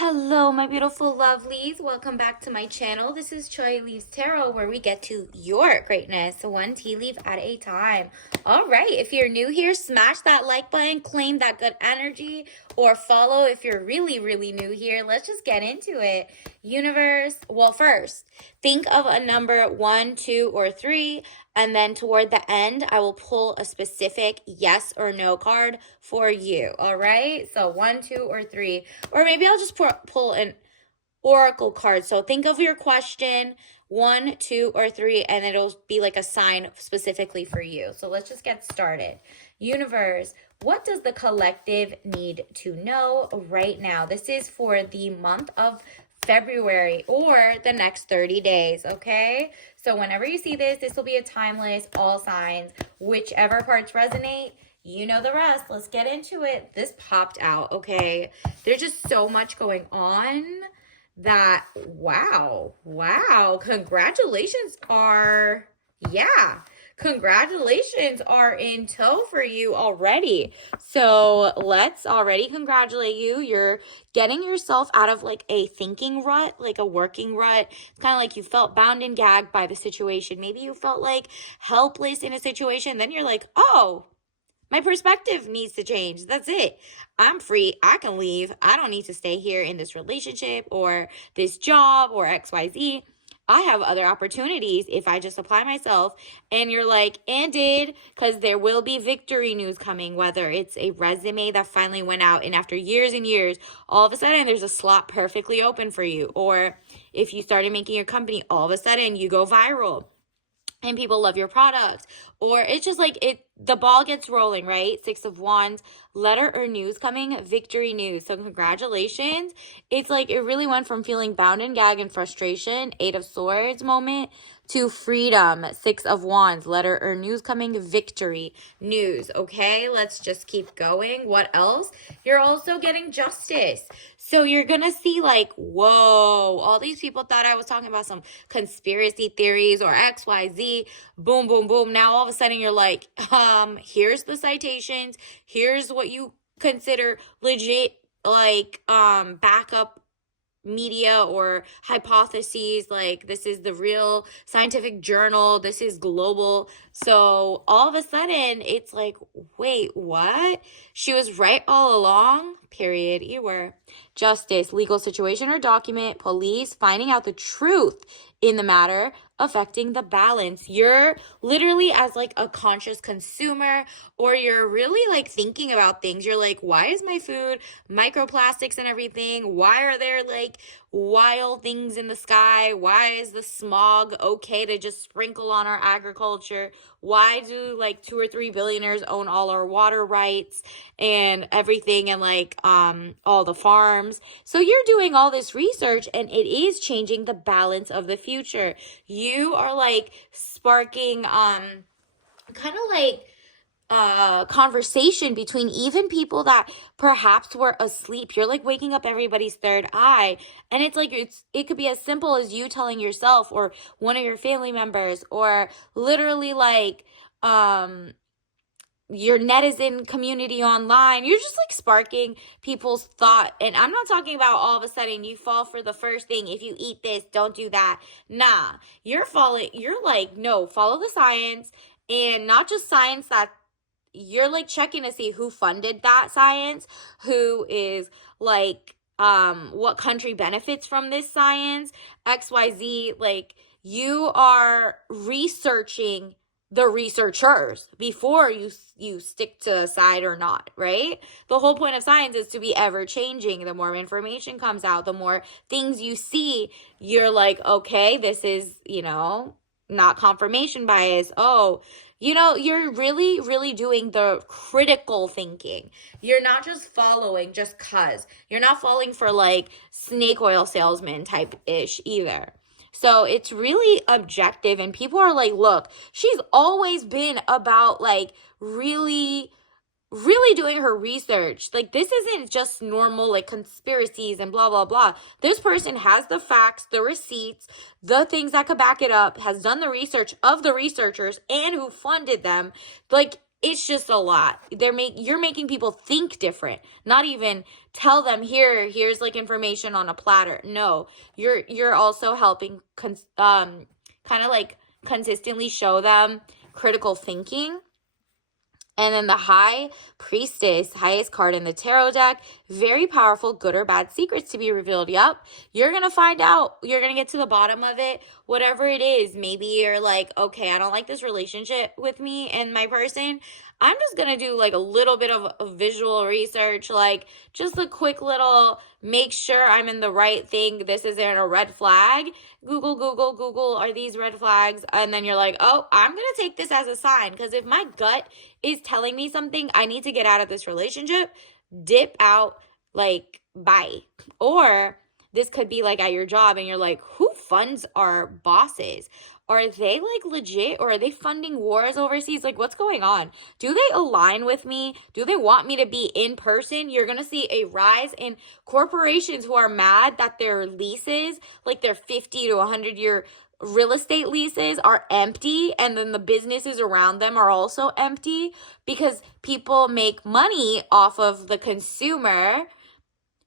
Hello, my beautiful lovelies. Welcome back to my channel. This is Choi Leaves Tarot, where we get to your greatness, one tea leaf at a time. All right, if you're new here, smash that like button, claim that good energy, or follow if you're really, really new here. Let's just get into it. Universe, well, first, think of a number 1, 2, or 3. And then toward the end, I will pull a specific yes or no card for you. All right. So 1, 2, or 3. Or maybe I'll just pull an oracle card. So think of your question 1, 2, or 3, and it'll be like a sign specifically for you. So let's just get started. Universe, what does the collective need to know right now? This is for the month of February or the next 30 days, okay? So whenever you see this, this will be a timeless, all signs, whichever parts resonate, you know the rest. Let's get into it. This popped out, okay? There's just so much going on that, wow, congratulations are in tow for you already. So let's already congratulate you. You're getting yourself out of like a thinking rut, like a working rut. It's kind of like you felt bound and gagged by the situation. Maybe you felt like helpless in a situation. Then you're like, oh, my perspective needs to change. That's it. I'm free. I can leave. I don't need to stay here in this relationship or this job or XYZ. I have other opportunities if I just apply myself. And you're like, because there will be victory news coming, whether it's a resume that finally went out and after years and years, all of a sudden there's a slot perfectly open for you. Or if you started making your company, all of a sudden you go viral and people love your product. Or it's just like the ball gets rolling, right? 6 of Wands, letter or news coming, victory news. So congratulations. It's like it really went from feeling bound and gagged and frustration, 8 of Swords moment, to freedom, 6 of Wands, letter or news coming, victory news. Okay, let's just keep going. What else? You're also getting justice. So you're going to see like, whoa, all these people thought I was talking about some conspiracy theories or XYZ. Boom, boom, boom. Now all of a sudden you're like, here's the citations. Here's what you consider legit, like, backup media or hypotheses. Like, this is the real scientific journal. This is global. So all of a sudden it's like, wait, what? She was right all along. Period. You were. Justice, legal situation or document, police, finding out the truth in the matter, affecting the balance. You're literally as like a conscious consumer, or you're really like thinking about things. You're like, why is my food microplastics and everything? Why are there like wild things in the sky? Why is the smog okay to just sprinkle on our agriculture? Why do like 2 or 3 billionaires own all our water rights and everything, and like all the farms? So you're doing all this research and it is changing the balance of the future. You are like sparking kind of like conversation between even people that perhaps were asleep. You're like waking up everybody's third eye, and it's like it could be as simple as you telling yourself or one of your family members, or literally like your netizen community online. You're just like sparking people's thought. And I'm not talking about all of a sudden you fall for the first thing. If you eat this, don't do that. Nah, you're like, no, follow the science. And not just science that you're like checking to see who funded that science, who is like, what country benefits from this science, XYZ. Like, you are researching the researchers before you stick to a side or not, right? The whole point of science is to be ever changing. The more information comes out, the more things you see, you're like, okay, this is, not confirmation bias. Oh, you're really, really doing the critical thinking. You're not just following just cause. You're not falling for like snake oil salesman type ish either. So it's really objective, and people are like, look, she's always been about like really doing her research. Like, this isn't just normal like conspiracies and blah blah blah. This person has the facts, the receipts, the things that could back it up, has done the research of the researchers and who funded them. Like, it's just a lot. You're making people think different. Not even tell them here's like information on a platter. No, you're also helping kind of like consistently show them critical thinking. And then the High Priestess, highest card in the tarot deck. Very powerful, good or bad secrets to be revealed. Yep. You're going to find out. You're going to get to the bottom of it. Whatever it is. Maybe you're like, okay, I don't like this relationship with me and my person. I'm just going to do like a little bit of visual research, like just a quick little make sure I'm in the right thing. This isn't a red flag. Google, are these red flags? And then you're like, oh, I'm going to take this as a sign, because if my gut is telling me something, I need to get out of this relationship, dip out, like, bye. Or this could be like at your job and you're like, who funds our bosses? Are they like legit, or are they funding wars overseas? Like, what's going on? Do they align with me? Do they want me to be in person? You're going to see a rise in corporations who are mad that their leases, like their 50 to 100-year real estate leases, are empty, and then the businesses around them are also empty, because people make money off of the consumer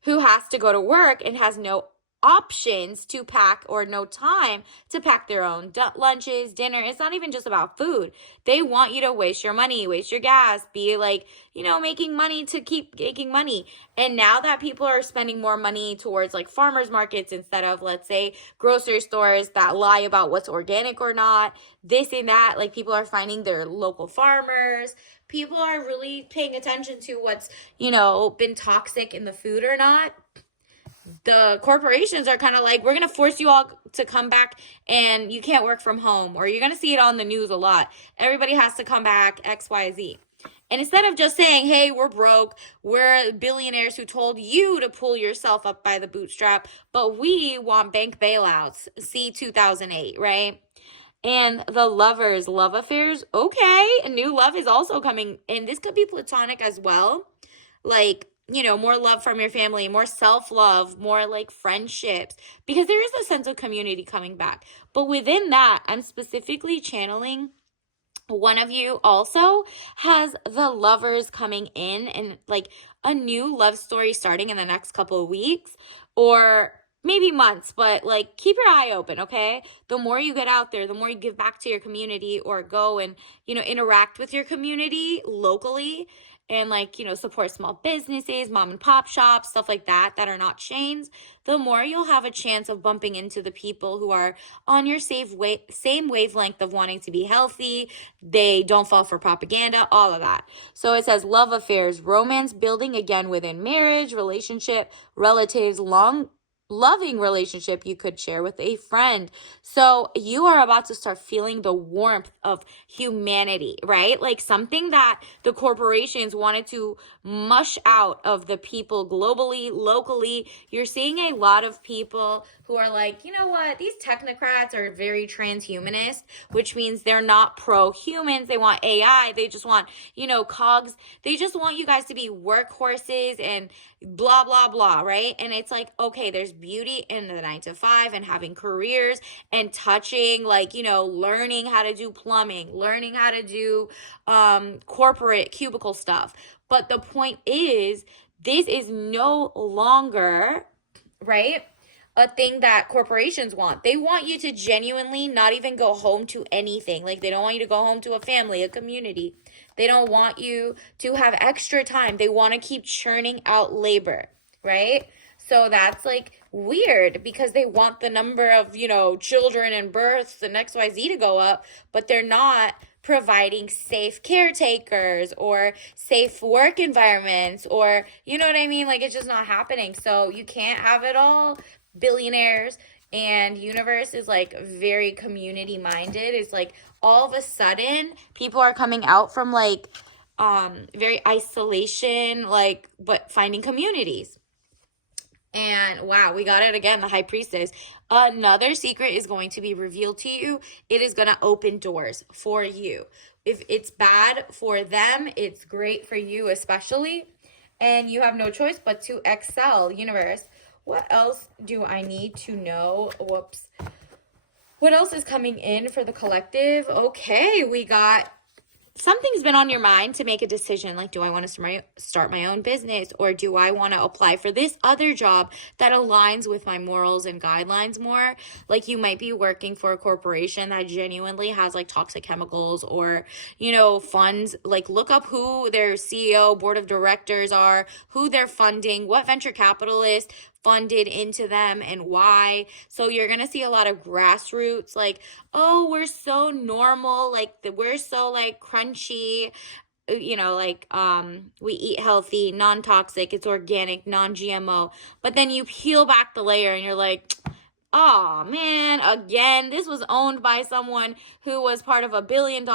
who has to go to work and has no options to pack, or no time to pack their own lunches, dinner. It's not even just about food. They want you to waste your money, waste your gas, be like, making money to keep making money. And now that people are spending more money towards like farmers markets instead of, let's say, grocery stores that lie about what's organic or not, this and that, like people are finding their local farmers. People are really paying attention to what's, been toxic in the food or not. The corporations are kind of like, we're going to force you all to come back and you can't work from home, or you're going to see it on the news a lot. Everybody has to come back, XYZ. And instead of just saying, hey, we're broke, we're billionaires who told you to pull yourself up by the bootstrap, but we want bank bailouts, see 2008, right? And the Lovers, love affairs, okay, a new love is also coming, and this could be platonic as well. Like, more love from your family, more self-love, more like friendships, because there is a sense of community coming back. But within that, I'm specifically channeling one of you also has the Lovers coming in, and like a new love story starting in the next couple of weeks, or maybe months, but like keep your eye open, okay? The more you get out there, the more you give back to your community, or go and, interact with your community locally, and like, support small businesses, mom and pop shops, stuff like that are not chains, the more you'll have a chance of bumping into the people who are on your same wavelength of wanting to be healthy. They don't fall for propaganda, all of that. So it says love affairs, romance building again within marriage, relationship, relatives, loving relationship you could share with a friend. So you are about to start feeling the warmth of humanity, right? Like something that the corporations wanted to mush out of the people globally, locally. You're seeing a lot of people who are like, you know what? These technocrats are very transhumanist, which means they're not pro-humans. They want AI. They just want, cogs. They just want you guys to be workhorses and blah, blah, blah, right? And it's like, okay, there's beauty in the 9 to 5 and having careers and touching, like, learning how to do plumbing, learning how to do corporate cubicle stuff. But the point is, this is no longer, right, a thing that corporations want. They want you to genuinely not even go home to anything. Like, they don't want you to go home to a family, a community. They don't want you to have extra time. They want to keep churning out labor, right? So that's like weird, because they want the number of, children and births and XYZ to go up, but they're not providing safe caretakers or safe work environments, or, you know what I mean? Like, it's just not happening. So you can't have it all, billionaires. And universe is like very community minded. It's like all of a sudden people are coming out from like very isolation, like, but finding communities. And wow, we got it again, the High Priestess. Another secret is going to be revealed to you. It is going to open doors for you. If it's bad for them, it's great for you especially. And you have no choice but to excel, universe. What else do I need to know? Whoops. What else is coming in for the collective? Okay, we got something's been on your mind to make a decision, like, do I want to start my own business, or do I want to apply for this other job that aligns with my morals and guidelines more? Like, you might be working for a corporation that genuinely has like toxic chemicals, or, funds. Like, look up who their CEO, board of directors are, who they're funding, what venture capitalist funded into them, and why. So you're going to see a lot of grassroots, like, oh, we're so normal, like we're so like crunchy, we eat healthy, non-toxic, it's organic, non-GMO. But then you peel back the layer and you're like, oh man, again, this was owned by someone who was part of a $1 billion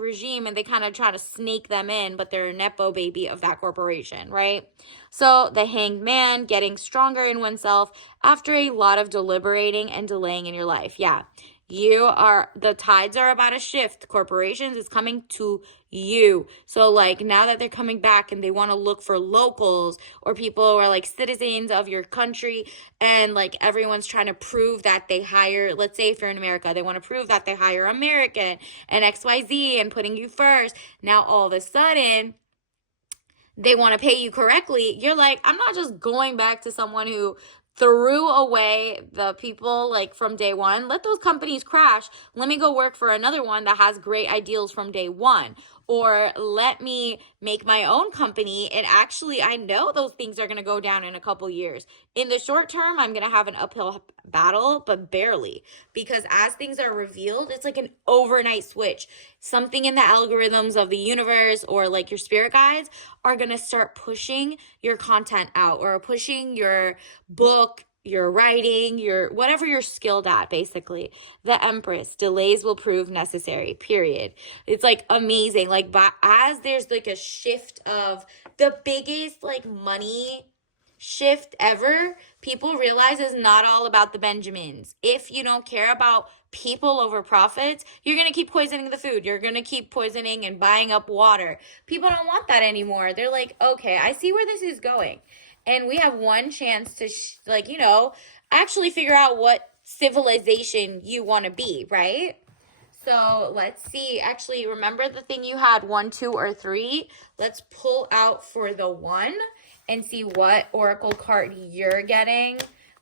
regime, and they kind of try to snake them in, but they're a nepo baby of that corporation, right? So the hanged man, getting stronger in oneself after a lot of deliberating and delaying in your life. Yeah. The tides are about to shift. Corporations is coming to you. So like, now that they're coming back and they want to look for locals or people who are like citizens of your country, and like everyone's trying to prove that they hire, let's say if you're in America, they want to prove that they hire American and XYZ and putting you first. Now all of a sudden, they want to pay you correctly. You're like, I'm not just going back to someone who threw away the people like from day one. Let those companies crash. Let me go work for another one that has great ideals from day one. Or let me make my own company, and actually I know those things are going to go down in a couple years. In the short term, I'm going to have an uphill battle, but barely, because as things are revealed, it's like an overnight switch. Something in the algorithms of the universe, or like your spirit guides, are going to start pushing your content out, or pushing your book, your writing, whatever you're skilled at, basically. The Empress, delays will prove necessary, period. It's like amazing. Like, but as there's like a shift of the biggest like money shift ever, people realize it's not all about the Benjamins. If you don't care about people over profits, you're going to keep poisoning the food. You're going to keep poisoning and buying up water. People don't want that anymore. They're like, okay, I see where this is going. And we have one chance to, actually figure out what civilization you want to be, right? So let's see. Actually, remember the thing you had, 1, 2, or 3? Let's pull out for the 1 and see what oracle card you're getting.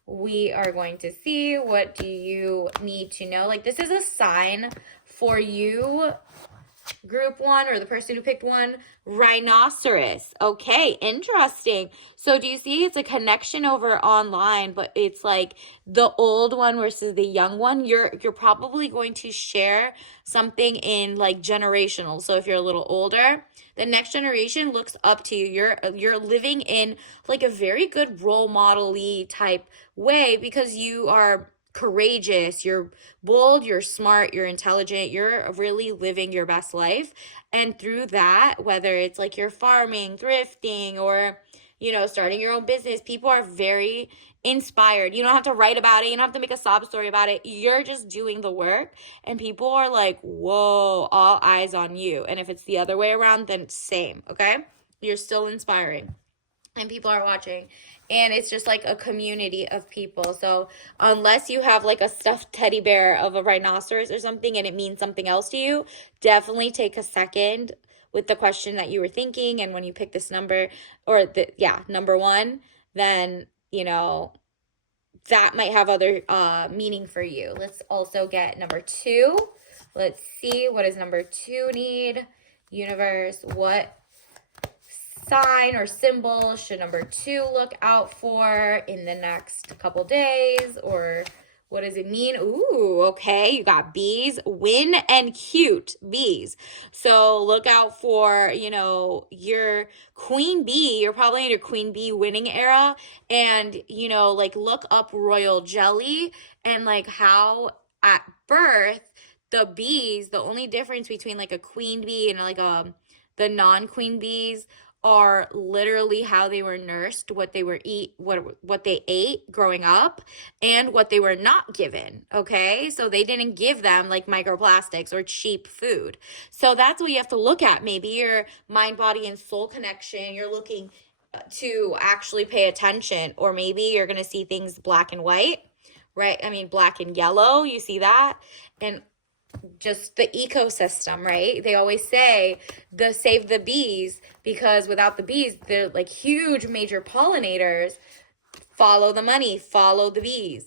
We are going to see, what do you need to know? Like, this is a sign for you, group 1, or the person who picked 1, rhinoceros. Okay, interesting. So do you see it's a connection over online, but it's like the old one versus the young one? You're probably going to share something in like generational. So if you're a little older, the next generation looks up to you. You're living in like a very good role model-y type way, because you are courageous, you're bold, you're smart, you're intelligent, you're really living your best life. And through that, whether it's like you're farming, thrifting, or starting your own business, people are very inspired. You don't have to write about it, you don't have to make a sob story about it. You're just doing the work, and people are like, whoa, all eyes on you. And if it's the other way around, then same. Okay, you're still inspiring and people are watching, and it's just like a community of people. So unless you have like a stuffed teddy bear of a rhinoceros or something and it means something else to you, definitely take a second with the question that you were thinking. And when you pick this number, or number 1, then that might have other meaning for you. Let's also get number 2. Let's see, what does number 2 need? Universe, what sign or symbol should number 2 look out for in the next couple days? Or what does it mean? Ooh, okay, you got bees, win and cute bees. So look out for, your queen bee. You're probably in your queen bee winning era. And, look up royal jelly, and like how at birth, the bees, the only difference between like a queen bee and like the non-queen bees are literally how they were nursed, what they ate growing up, and what they were not given. Okay, so they didn't give them like microplastics or cheap food. So that's what you have to look at. Maybe your mind, body, and soul connection, you're looking to actually pay attention. Or maybe you're gonna see things black and white, right? I mean, black and yellow, you see that? And just the ecosystem, right? They always say the save the bees, because without the bees, they're like huge major pollinators. Follow the money, follow the bees.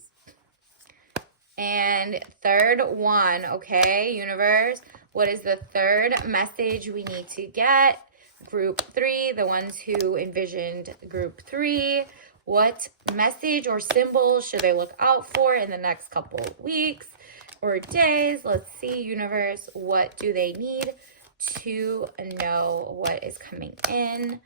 And third one, okay, universe, what is the third message we need to get? Group 3, the ones who envisioned group 3, what message or symbol should they look out for in the next couple weeks or days? Let's see, universe, what do they need to know what is coming in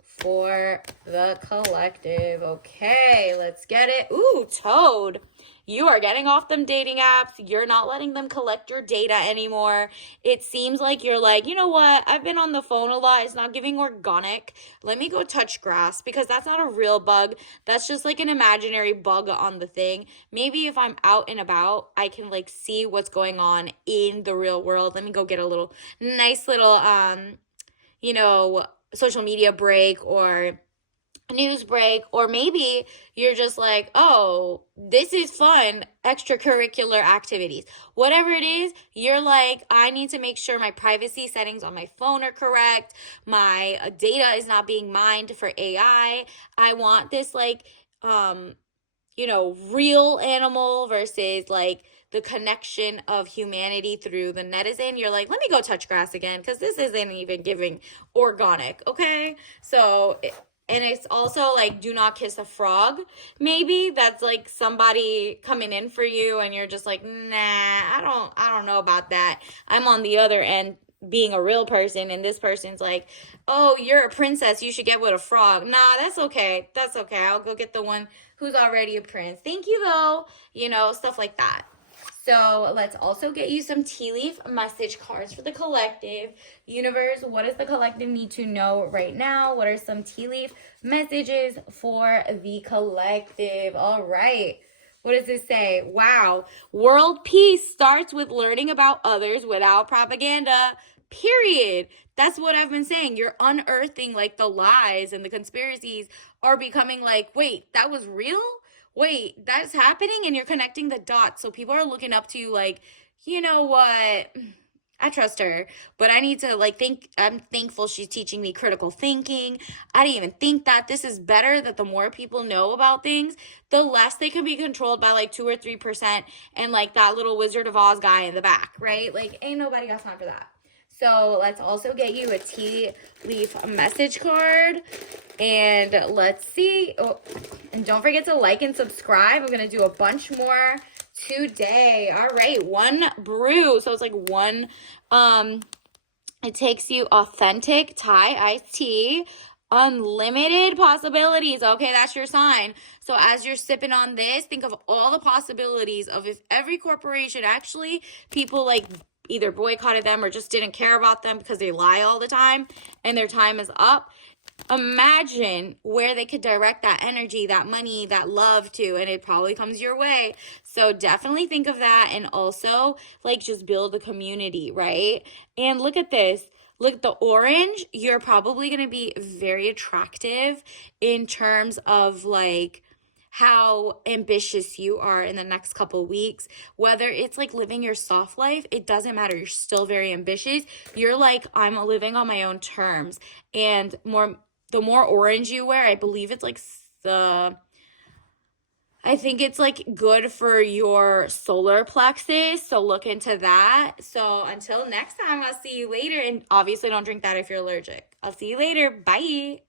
for the collective? Okay, let's get it. Ooh, Toad. You are getting off them dating apps. You're not letting them collect your data anymore. It seems like you're like, you know what? I've been on the phone a lot. It's not giving organic. Let me go touch grass, because that's not a real bug. That's just like an imaginary bug on the thing. Maybe if I'm out and about, I can like see what's going on in the real world. Let me go get a little nice little, social media break or news break. Or maybe you're just like, oh, this is fun, extracurricular activities, whatever it is. You're like, I need to make sure my privacy settings on my phone are correct, my data is not being mined for AI. I want this like real animal versus like the connection of humanity through the netizen. You're like, let me go touch grass again, because this isn't even giving organic. Okay, so and it's also like, do not kiss a frog. Maybe that's like somebody coming in for you and you're just like, nah, I don't know about that. I'm on the other end being a real person, and this person's like, oh, you're a princess, you should get with a frog. Nah, that's okay. I'll go get the one who's already a prince. Thank you though. Stuff like that. So let's also get you some tea leaf message cards for the collective. Universe, what does the collective need to know right now? What are some tea leaf messages for the collective? All right. What does this say? Wow. World peace starts with learning about others without propaganda. Period. That's what I've been saying. You're unearthing like the lies, and the conspiracies are becoming like, wait, that was real? Wait, that's happening, and you're connecting the dots. So people are looking up to you like, you know what? I trust her, but I need to like think. I'm thankful she's teaching me critical thinking. I didn't even think that. This is better, that the more people know about things, the less they can be controlled by like 2 or 3% and like that little Wizard of Oz guy in the back, right? Like, ain't nobody got time for that. So let's also get you a tea leaf message card. And let's see. Oh, and don't forget to like and subscribe. I'm going to do a bunch more today. All right. One brew. So it's like one, it takes you authentic Thai iced tea, unlimited possibilities. Okay, that's your sign. So as you're sipping on this, think of all the possibilities of if every corporation, actually people like either boycotted them or just didn't care about them because they lie all the time and their time is up. Imagine where they could direct that energy, that money, that love to, and it probably comes your way. So definitely think of that, and also like just build a community, right? And look at this. Look at the orange. You're probably going to be very attractive in terms of like how ambitious you are in the next couple weeks. Whether it's like living your soft life, it doesn't matter. You're still very ambitious. You're like, I'm living on my own terms. And the more orange you wear, I believe it's like I think it's like good for your solar plexus. So look into that. So until next time, I'll see you later. And obviously don't drink that if you're allergic. I'll see you later. Bye.